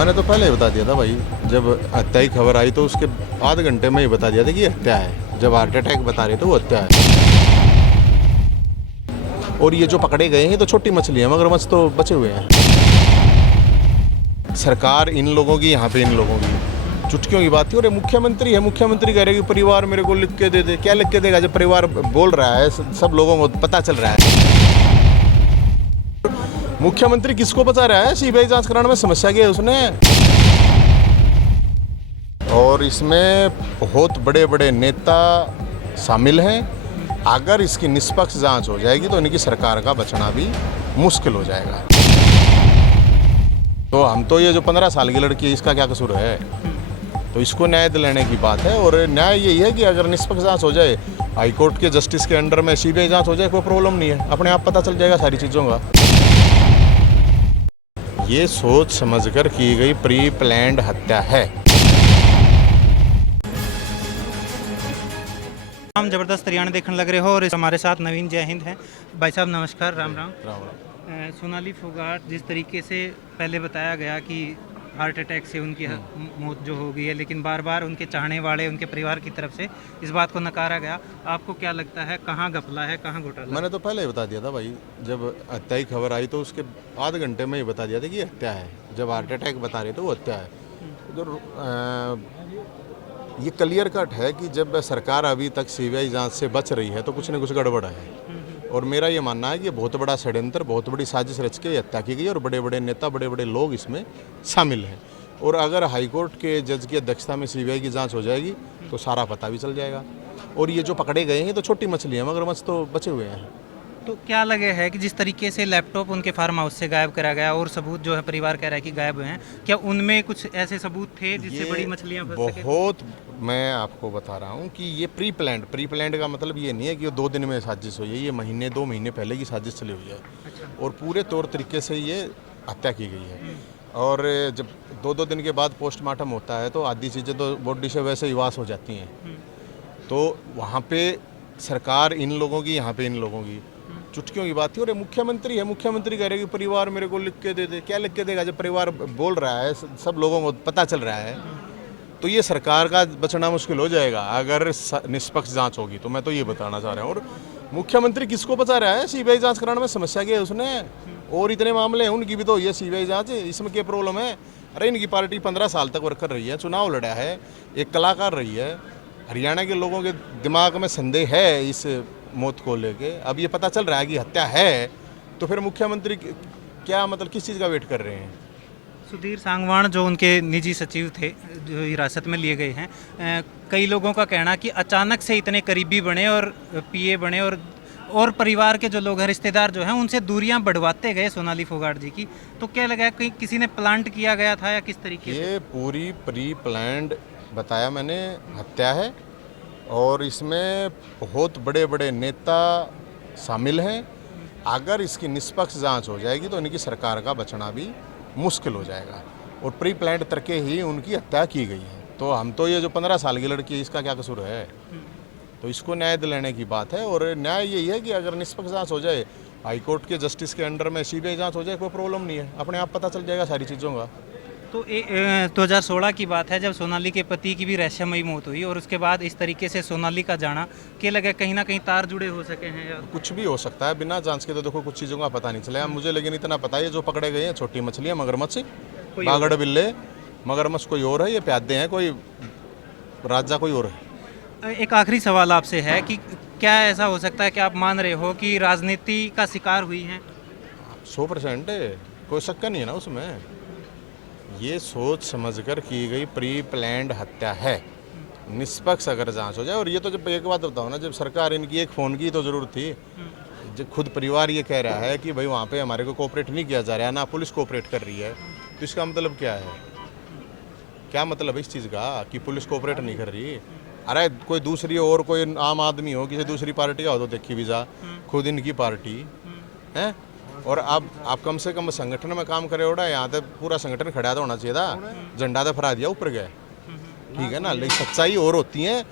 मैंने तो पहले ही बता दिया था भाई, जब हत्या की खबर आई तो उसके आधे घंटे में ही बता दिया था कि ये हत्या है। जब हार्ट अटैक बता रहे थे वो हत्या है। और ये जो पकड़े गए हैं तो छोटी मछली है, मगरमच्छ तो बचे हुए हैं। सरकार इन लोगों की, यहाँ पे इन लोगों की चुटकियों की बात थी। और ये मुख्यमंत्री है, मुख्यमंत्री कह रहे कि परिवार मेरे को लिख के दे दे। क्या लिख के देगा जब परिवार बोल रहा है, सब लोगों को पता चल रहा है। मुख्यमंत्री किसको बता रहा है? सीबीआई जांच कराने में समस्या की है उसने। और इसमें बहुत बड़े बड़े नेता शामिल हैं। अगर इसकी निष्पक्ष जांच हो जाएगी तो इनकी सरकार का बचना भी मुश्किल हो जाएगा। तो हम तो ये जो 15 साल की लड़की है, इसका क्या कसूर है? तो इसको न्याय दिलाने की बात है। और न्याय यही है कि अगर निष्पक्ष जांच हो जाए, हाईकोर्ट के जस्टिस के अंडर में सीबीआई जांच हो जाए, कोई प्रॉब्लम नहीं है, अपने आप पता चल जाएगा सारी चीज़ों का। ये सोच समझकर की गई प्री प्लान्ड हत्या है। हम जबरदस्त हरियाणा देखने लग रहे हो और हमारे साथ नवीन जय हिंद हैं। भाई साहब नमस्कार, राम राम। सोनाली फोगाट, जिस तरीके से पहले बताया गया कि हार्ट अटैक से उनकी मौत जो हो गई है, लेकिन बार बार उनके चाहने वाले, उनके परिवार की तरफ से इस बात को नकारा गया। आपको क्या लगता है, कहाँ घपला है, कहाँ घोटाला? मैंने तो पहले ही बता दिया था भाई, जब हत्या की खबर आई तो उसके आधे घंटे में ही बता दिया था कि ये हत्या है। जब हार्ट अटैक बता रहे थे वो हत्या है। ये क्लियर कट है कि जब सरकार अभी तक सीबीआई जांच से बच रही है तो कुछ न कुछ गड़बड़ है। और मेरा ये मानना है कि ये बहुत बड़ा षड्यंत्र, बहुत बड़ी साजिश रच के हत्या की गई और बड़े बड़े नेता, बड़े बड़े लोग इसमें शामिल हैं। और अगर हाईकोर्ट के जज की अध्यक्षता में सीबीआई की जांच हो जाएगी तो सारा पता भी चल जाएगा। और ये जो पकड़े गए हैं तो छोटी मछली है, मगरमच्छ तो बचे हुए हैं। तो क्या लगे है कि जिस तरीके से लैपटॉप उनके फार्म हाउस से गायब करा गया और सबूत जो है परिवार कह रहा है कि गायब हुए हैं, क्या उनमें कुछ ऐसे सबूत थे जिससे बड़ी मछलियां फंस सके? बहुत, मैं आपको बता रहा हूँ कि ये प्री प्लान्ड का मतलब ये नहीं है कि ये 2 दिन में साजिश हुई है। ये महीने 2 महीने पहले की साजिश चली हुई है। अच्छा। और पूरे तौर तरीके से ये हत्या की गई है। और जब 2-2 दिन के बाद पोस्टमार्टम होता है तो आधी चीज़ें तो बॉडी से वैसे ही वास हो जाती हैं। तो वहाँ पे सरकार इन लोगों की, यहाँ पे इन लोगों की चुटकियों की बात थी। और ये मुख्यमंत्री है, मुख्यमंत्री कह रहे कि परिवार मेरे को लिख के दे दे। क्या लिख के देगा जब परिवार बोल रहा है, सब लोगों को पता चल रहा है। तो ये सरकार का बचना मुश्किल हो जाएगा अगर निष्पक्ष जांच होगी। तो मैं तो ये बताना चाह रहा हूँ। और मुख्यमंत्री किसको बचा रहा है? सीबीआई जांच कराने में समस्या की है उसने। और इतने मामले हैं, उनकी भी तो ये सीबीआई जांच, इसमें क्या प्रॉब्लम है? अरे इनकी पार्टी 15 साल तक वर्क कर रही है, चुनाव लड़ा है, एक कलाकार रही है। हरियाणा के लोगों के दिमाग में संदेह है इस मौत को लेके। अब ये पता चल रहा है कि हत्या है, तो फिर मुख्यमंत्री क्या मतलब किस चीज़ का वेट कर रहे हैं? सुधीर सांगवान जो उनके निजी सचिव थे, जो हिरासत में लिए गए हैं, कई लोगों का कहना कि अचानक से इतने करीबी बने और पीए बने और परिवार के जो लोग हैं, रिश्तेदार जो हैं, उनसे दूरियां बढ़वाते गए सोनाली फोगाट जी की। तो क्या लगा है कहीं किसी ने प्लांट किया गया था या किस तरीके से? ये पूरी प्री प्लान्ड बताया मैंने, हत्या है। और इसमें बहुत बड़े बड़े नेता शामिल हैं। अगर इसकी निष्पक्ष जांच हो जाएगी तो इनकी सरकार का बचना भी मुश्किल हो जाएगा। और प्री प्लान्ड करके ही उनकी हत्या की गई है। तो हम तो ये जो 15 साल की लड़की है, इसका क्या कसूर है? तो इसको न्याय दिलाने की बात है। और न्याय यही है कि अगर निष्पक्ष जांच हो जाए, हाईकोर्ट के जस्टिस के अंडर में सीबीआई जांच हो जाए, कोई प्रॉब्लम नहीं है, अपने आप पता चल जाएगा सारी चीज़ों का। तो 2016 की बात है जब सोनाली के पति की भी रहस्यमयी मौत हुई और उसके बाद इस तरीके से सोनाली का जाना, क्या लगा कहीं ना कहीं तार जुड़े हो सके हैं? या कुछ भी हो सकता है, बिना जांच के तो देखो कुछ चीज़ों का पता नहीं चलेगा मुझे। लेकिन इतना पता है जो पकड़े गए हैं छोटी मछलियाँ, मगरमच्छ, बागड़ बिल्ले, मगरमच्छ कोई और है, ये प्यादे हैं, कोई राजा कोई और है। एक आखिरी सवाल आपसे है कि क्या ऐसा हो सकता है कि आप मान रहे हो कि राजनीति का शिकार हुई हैं? 100% कोई शक नहीं है ना उसमें। ये सोच समझकर की गई प्री प्लान्ड हत्या है। निष्पक्ष अगर जांच हो जाए। और ये तो जब एक बात बताओ ना, जब सरकार इनकी एक फ़ोन की तो ज़रूरत थी। जब खुद परिवार ये कह रहा है कि भाई वहाँ पे हमारे को कोऑपरेट नहीं किया जा रहा है, ना पुलिस कोऑपरेट कर रही है, तो इसका मतलब क्या है? क्या मतलब है इस चीज़ का कि पुलिस कोऑपरेट नहीं कर रही? अरे कोई दूसरी और कोई आम आदमी हो, किसी दूसरी पार्टी का हो तो देखी भी जा, खुद इनकी पार्टी है। और अब आप कम से कम संगठन में काम करे उड़ा, यहाँ तक पूरा संगठन खड़ा तो होना चाहिए था, झंडा तो फहरा दिया ऊपर गए, ठीक है ना। लेकिन सच्चाई और होती है,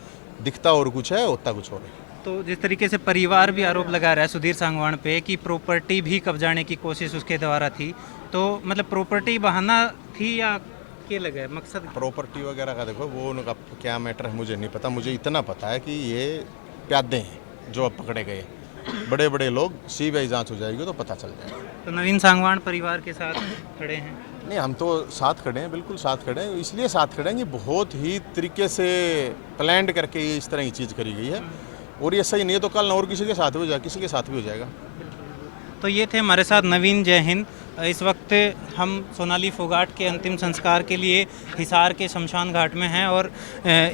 दिखता और कुछ है, होता कुछ और है। तो जिस तरीके से परिवार भी आरोप लगा रहा है सुधीर सांगवान पे कि प्रॉपर्टी भी कब्जाने की कोशिश उसके द्वारा थी, तो मतलब प्रॉपर्टी बहाना थी या क्या लगा है मकसद? प्रॉपर्टी वगैरह का देखो वो उनका क्या मैटर है मुझे नहीं पता। मुझे इतना पता है कि ये प्यादे हैं जो अब पकड़े गए। बड़े बड़े लोग, सीबीआई जांच हो जाएगी तो पता चल जाएगा। तो नवीन सांगवान परिवार के साथ खड़े हैं। नहीं, हम तो साथ खड़े हैं, बिल्कुल साथ खड़े हैं। इसलिए साथ खड़े हैं कि बहुत ही तरीके से प्लान करके ये इस तरह की चीज़ करी गई है, और ये सही नहीं है तो कल और किसी के साथ भी हो जाएगा, किसी के साथ भी हो जाएगा। तो ये थे हमारे साथ नवीन। जय हिंद। इस वक्त हम सोनाली फोगाट के अंतिम संस्कार के लिए हिसार के शमशान घाट में हैं, और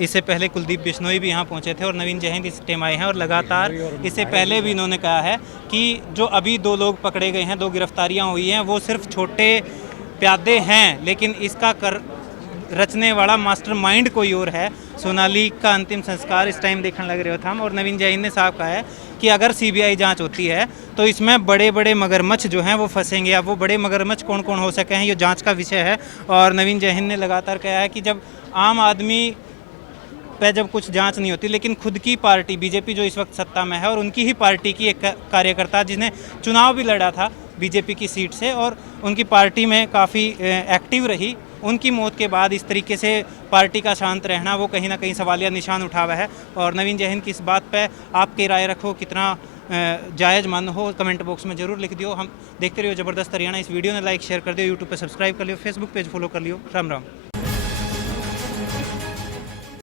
इससे पहले कुलदीप बिश्नोई भी यहाँ पहुँचे थे, और नवीन जय हिंद इस टाइम आए हैं। और लगातार इससे पहले भी इन्होंने कहा है कि जो अभी 2 लोग पकड़े गए हैं, 2 गिरफ्तारियाँ हुई हैं, वो सिर्फ छोटे प्यादे हैं, लेकिन इसका रचने वाला मास्टरमाइंड कोई और है। सोनाली का अंतिम संस्कार इस टाइम देखने लग रहे हो था हम। और नवीन जय हिंद ने साफ कहा है कि अगर सीबीआई जांच होती है तो इसमें बड़े बड़े मगरमच्छ जो हैं वो फंसेंगे। अब वो बड़े मगरमच्छ कौन कौन हो सके हैं, ये जांच का विषय है। और नवीन जय हिंद ने लगातार कहा है कि जब आम आदमी पे जब कुछ जांच नहीं होती, लेकिन खुद की पार्टी बीजेपी जो इस वक्त सत्ता में है, और उनकी ही पार्टी की एक कार्यकर्ता जिसने चुनाव भी लड़ा था बीजेपी की सीट से और उनकी पार्टी में काफ़ी एक्टिव रही, उनकी मौत के बाद इस तरीके से पार्टी का शांत रहना वो कहीं ना कहीं सवालिया निशान उठा हुआ है। और नवीन जय हिंद की इस बात पे आपकी राय रखो, कितना जायज़ मान हो, कमेंट बॉक्स में ज़रूर लिख दियो। हम देखते रहिए ज़बरदस्त हरियाणा। इस वीडियो ने लाइक शेयर कर दियो, यूट्यूब पे सब्सक्राइब कर लियो, फेसबुक पेज फॉलो कर लियो। राम राम।